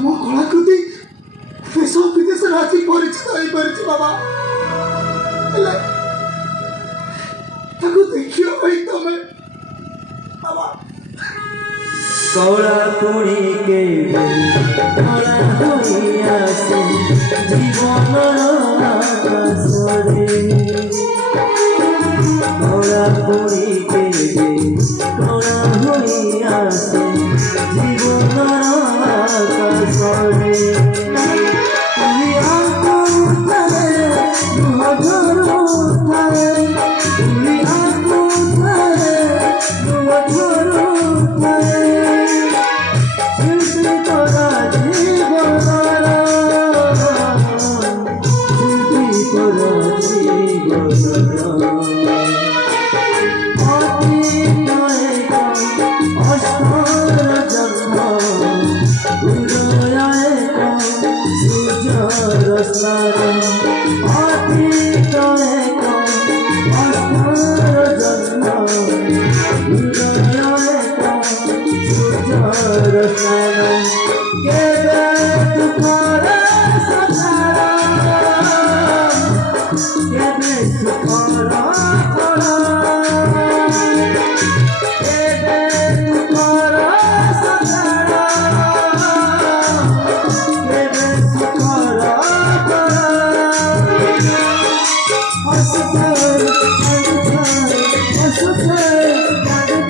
तुम कलाकृति देश विदेश आज परिचित हो पारि बाबा देखियो भाई तुम्हें बाबा कौड़ा पुणी के कौड़ा होइया से जीवन आकाशरे कौड़ा पुणी के कौड़ा होइया से जीवन आकाशरे তুমি আকুতায় মধুরতায় তুমি আকুতায় মধুরতায় সৃষ্টি করা জীবন সৃষ্টি করা জীবন অতীতয় অষ্টর জন্ম উদয় সূর্যর স্নান অতীতয় অষ্টর জন্ম উদয় সূর্যর স্নান কেবে তুমার সখারা কেবে সুখর করা কেবে তুমার সখারা কেবে সুখর করা অসুখের অসুখের দুঃখ